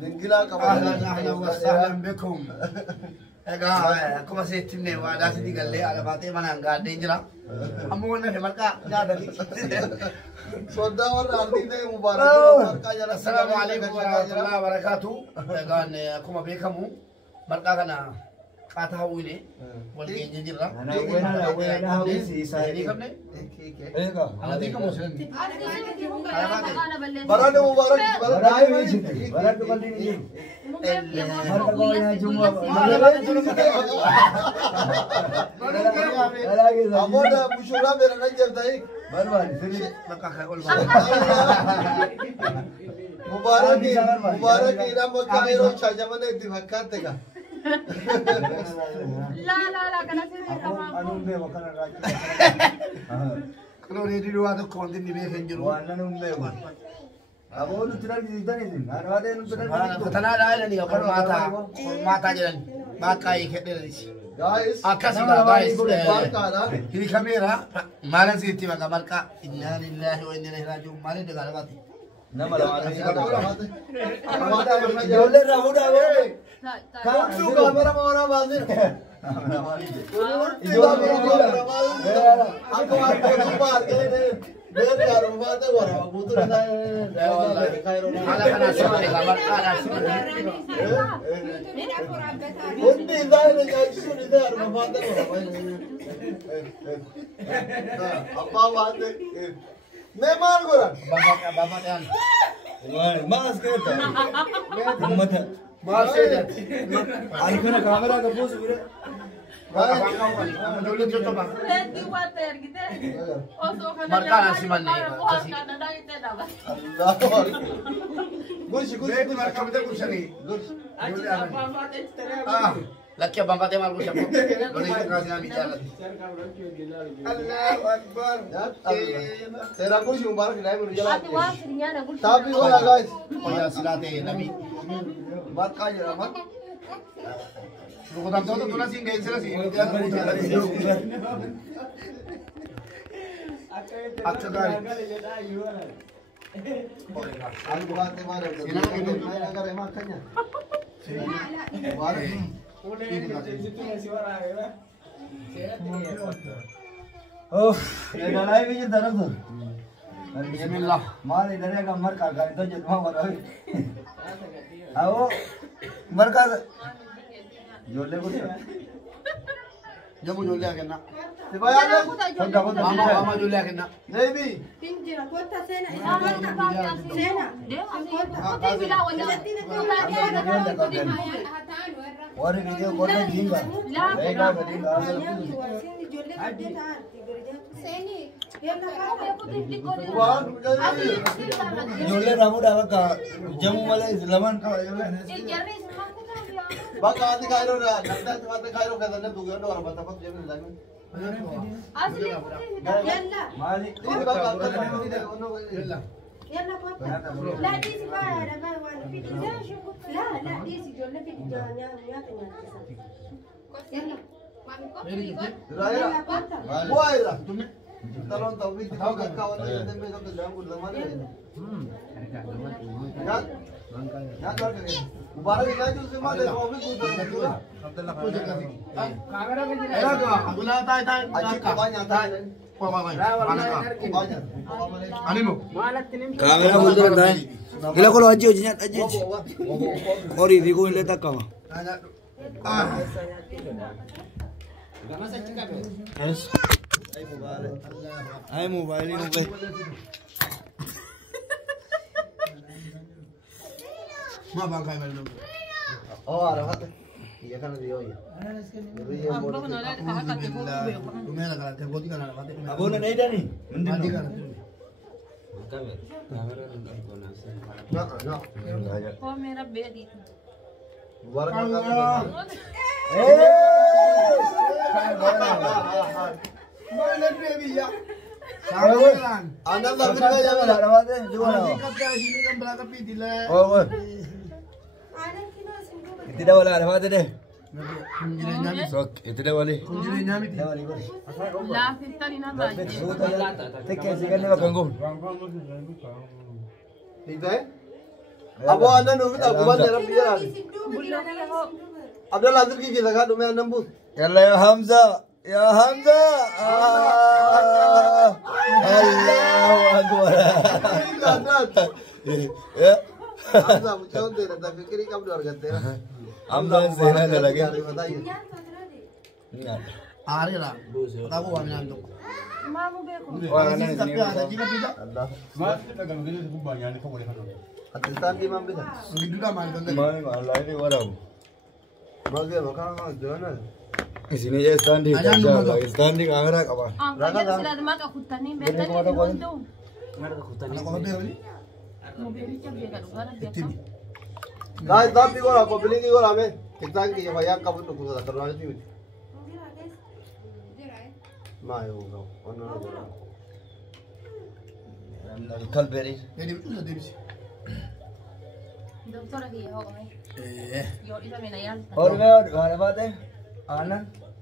دنجلا كمان أهلا وسهلا بكم. كما سيتني وعدا سيدي قال لي على فاتي ما نقعد دينجرا. أمورنا في مركا جادا. صدا وراني ده مبارك مركا جل. السلام عليكم ورحمة الله وبركاته. كان كما بيكمو مركا كنا كاتها ويني. والكين جنجرا. أنا وين هاوي سيسايدي. كمني. إيه أنا ديكم مسلم. براني مبارك. براني بلدي. أمونا مشورة بيرنا جبتاي مبارك مبارك إلى مكانه شجعنا اتفاقات تكا لا كنا سيدي كلو ريدي رواتو كوندين نبيه فنجرو. أبو نترى جديدين أنا هذا نترى فتنا لا لا نيجا كل ماتا جلني ما كاي كده guys أكاسي guys Barca ini kamera malah sih tiba kamar ka inna lillahi wa inna ilaihi raji'un malah dengar mati nama lama Jolle Rahuda we kamu tuh kamera mau orang bazir aku keluar gini biar kalau mata orang butuh malah kena sama kamar ka undi zaine kaçı sürüde araba mata orang apa mata ne mal goran bapak yang mas kereta mata mas ya أنا كنا كاميرا كبوس بره dulu itu coba di water gitu. Markana sih mana ya? Allah gursi Bebe marka kita kursani laki abang kata malu siapa boleh kita kasih nabi jalan Allahu Akbar तेरा कुछ मुबारक नहीं मुझे जवाब Ati wasrinya na gulsi. tapi होला guys oh ya silate nabi बात का जरा मत Lugo tam todo tu nasi nggak sih Acca kali aku बातें मारे मैं अगर एमा कन्या मुबारक ओह ये डलाई भी तरफ तो Bismillah मार इधर का मर का गाड़ी तो जन्मा बना है आओ मर का जोले को jamu julia kena dibayar mama julia kena नहीं भी Pinjira kota sena और वीडियो कॉल में जिंगा लेगा बनेगा जोले रामू डावा का जम्मू वाले इस्लामान का बाका आते खाइरो ना नंदा आते खाइरो का दने दुगे और बता बता जेब लगे मालिक ini बाका आते खाइरो yalla يلا كنت لا ديسي بقى انا بقى وانا في لا ديسي جولة في الدنيا يلا Raya كنت buai lah talon tahu itu kau kawan itu mereka tu jangan buat mana ini ya ya kau kerja mubarak ini aja semua deh kau pun kuda era ka agula tay tay aji kawannya tahu kawannya animo camera बोल रहा है इला को अजी अजी अजी और ये को ले तक का yes I mobile he mobile ma bangkai melu oh arah iya kan dia ya lumela kala te boti kana mate अब उन्हें नहीं जानी mati kana na na Oh, mera bedi. mubarak mana baby ya anak lah kita jangan sini kan belakang pidile oh tidak boleh ada apa deh sok itu dah boleh kunjile nyami ti La fitta ni na dai. ते कैसे करने का गंगो itu eh Abo anda nufi tak kuban jalan biar. Bullo kaya ko. Abdul Azir ki kita kan dume anda bus. Yalla ya Hamza. Ya Hamza. Allahu Akbar. Ya. Hamza muncul deh, tapi kiri kamu luar ganti. Hamza zina ada lagi. Ari lah. Tahu kami nanti. Mamu beko. Wah, ini Tapi ada juga tidak. Pakistan di mana bisa? Begitu dah main kan. Mana Allah ini waram. Bagai makanya jangan. Di sini ya stand di kamera apa? Ang kaya sila maka kutani beta ni mondo. Anak kalau dia ni. Mo beri cha bega lugar beka. Guys, tapi gua aku beli ni gua rame. Kita ni yang banyak kamu tu kuda terus ni. Mai hoga. Ono. Kal beri. Jadi itu dah dia. Doktor lagi ho kami. Yo isa menayal. और मैं खाने बात है आना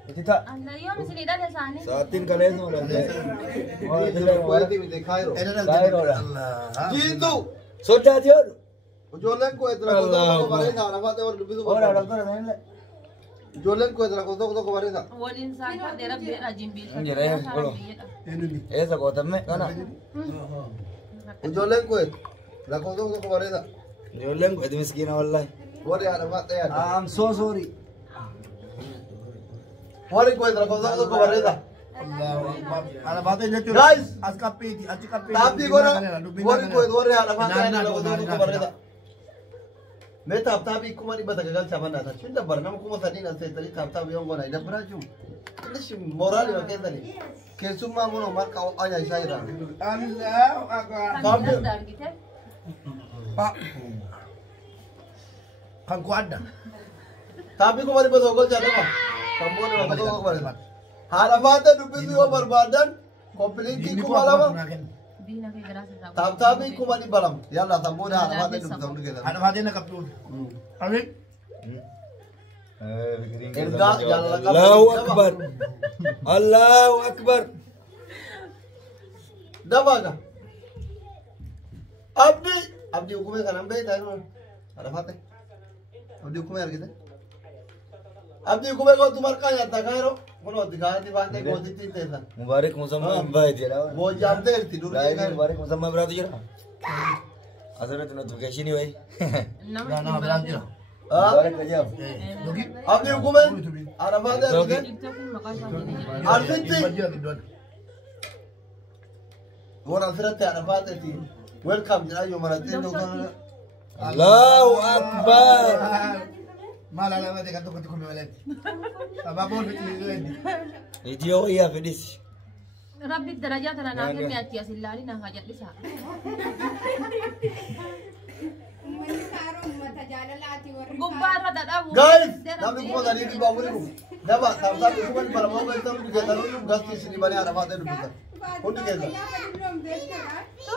kita Anda yo sini dah ada sani. saatin kalian mau lantai और Kau itu minta khair. Khair ho raha. Allah. Jitu. सोचा थी और Jualan kau itu kau kemarin dah. Nampak tu orang lebih tu. और डॉक्टर नहीं ले Jualan kau itu kau kemarin dah. Walin sa ka dera bera jimbil. ये रहे बोलो Ini ni. ऐसा गौतम में गाना Jualan kau itu. Kau kemarin dah. जो लेंग को मिस्किन والله Wari ada mak ya. I'm so sorry Wari kau itu kau kemarin dah. Allah. Ada batin je tu. Guys. Askapi, askapi. Tapi kau wari kau itu wari ada mak ya. Kau kemarin dah. मैं तो हफ्ता भी कुमारी बता के गल चावना था चिंता बरना में कुमार सनी नसे तरी हफ्ता भी होंगे ना इधर बराजू किस मोरल में क्या तरी केसुम मां मुनो मार का आया शायरा Allah akbar. Kami dar gitu. Pak. Kan ku ada. tapi कुमारी बता गल चावना का kamu ने बता को कुमारी हालाबाद रुपए भी वो बर्बादन कंप्लीट की Kumara Bina kay gracias sa. हफ्ता भी कुमारी बलम यार तंबू ने हालाबाद रुपए तुम के Ada batin na kaptur. Amin. Allahu Akbar Allahu Akbar दबागा abdi hukumnya kan ambil tahu हालाबाद abdi hukumnya यार किधर abdi hukumnya kau तुम्हारे कहाँ जाता है रो बोलो दिखा दी बातें कौन सी चीज़ है मुबारक मुसम्मा भाई जरा वो जानते हैं तिरुर लाइव मुबारक मुसम्मा बरा तुझे असल में तूने तो कैसी नहीं भाई Na na bilang dia. मुबारक गजब Logi. abdi hukumnya हालाबाद है किधर Ito kung makasama niya. Arvinti Dia gitu. वो नफरत है हालाबाद है थी वेलकम जरा यो मराठी लोग Allahu Akbar Malala ba dekat tukut ko mewalet. Sababo ni ni. Video iya fedis Rabbi darajat na nakin may atya silali na hajat bisa. Gubbara dadabu. guys nabi ko dari di bawah ko daba sabta ko man para mo ba tamu ke taru lu gas ki sini bani haalabaad है रुपए उन्हीं के साथ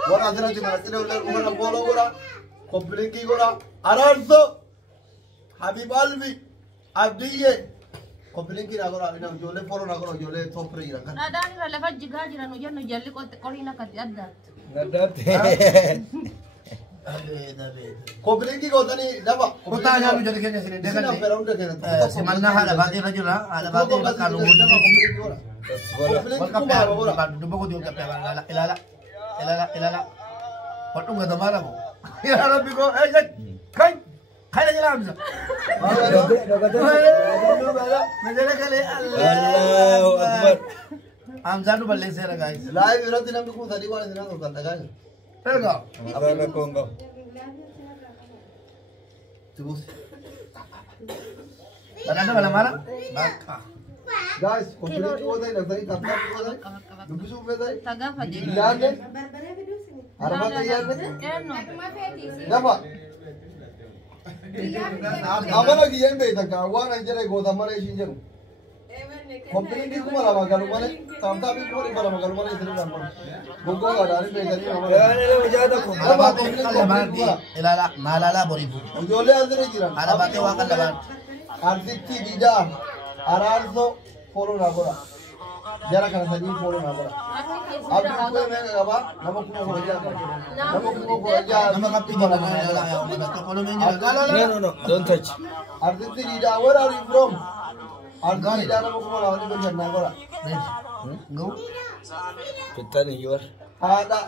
वो आदरा जी मराठी लोग उन्हें ना बोलो गोरा कंप्लेन की गोरा अरार्सो हबीब अलवी abdi ye कंप्लेन की ना गोरा अभी ना जोले फॉलो ना करो जोले थोपरे ही रखा Nadaan ra lafa jiga jira no yan no jalli ko korina ka adat. Nadat complain की होता नहीं दबा Kota nya lu jadi kene sini dekat ना ni. पेराउंड के Si mana ada batin na jura, ada batin na kalu. Complain की गोरा कंप्लेन की कुमार गोरा Dubo ko diyo kape ilala. Ilala. Patung ga damara ko. Ilala bigo, kai. Kai na jala amsa. Medere kale Allahu Akbar Amsa nu balle sera guys. Live विरोध दिन में को सारी बार दिन होता था guys Tega. Apa yang kau engkau चुप Ada bala mara? Baka. Guys complain की होता है ना सही तब तक होता है दुबी सुबह था Taga pa din. यार ने हालाबाद यार ने Ano? दबा आम्हाला की येन बेटा का वाना जरे गोदा मला शिंजन कंपनी नी कुमाला मगालो मला तमता भी कोरी बला मगालो मला इधर ना गोगो गाड़ी पे जरी हमारा Jangan lu jada kau Ada batin kala bati. Ilala malala boribu. जोले अंदर जिरा Ada batin wa kala bat. आरती दीदा आरारसो फॉलो ना करा Jara kana sadi polo na bara. Abdi ko me ga ba nama kuma ko ja ka. Nama kuma ko ja nama kapti bala na la ya mana to polo me ni. No, don't touch. Abdi ti da where are you from? Abdi da nama kuma la wani ko janna bara. Go. Pitani your. Ada